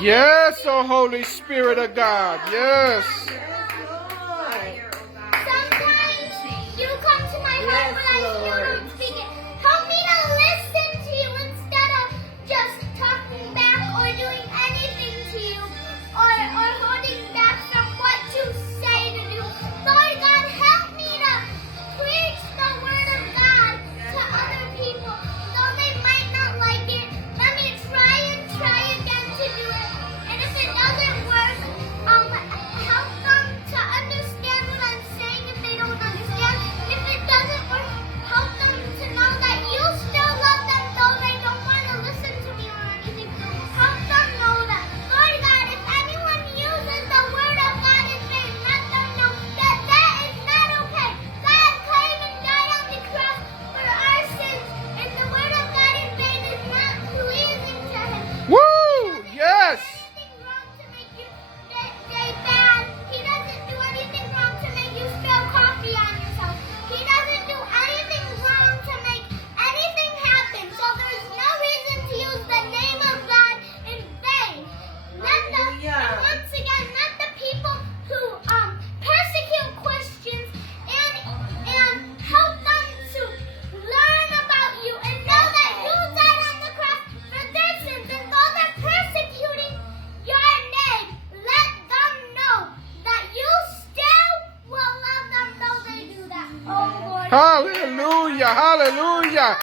Yes, oh Holy Spirit of God. Yes. Sometimes you come to my heart when I feel not speaking. Help me to listen to you instead of just talking back or doing anything to you or holding back from what you say to do. Lord God, help me to preach the word of God to other people. Though they might not like it, let me try again to do it. And if it doesn't work, help them to understand what I'm saying if they don't understand. If it doesn't work, help them to know that you still love them though they don't want to listen to me or anything. Help them know that. Lord God, if anyone uses the word of God in vain, let them know that that is not okay. God came and died on the cross for our sins, and the word of God in vain is not pleasing to him. Woo! Yes. Anything wrong to make you day bad. He doesn't do anything wrong to make you spill coffee on yourself. He doesn't do anything wrong to make anything happen. So there's no reason to use the name of God in vain. And once again, let the people who persecute Christians and help them to learn about you and know that you died on the cross for their sins. And though they're persecuting your name, let them know that you still will love them though they do that. Oh Lord. Hallelujah. Hallelujah.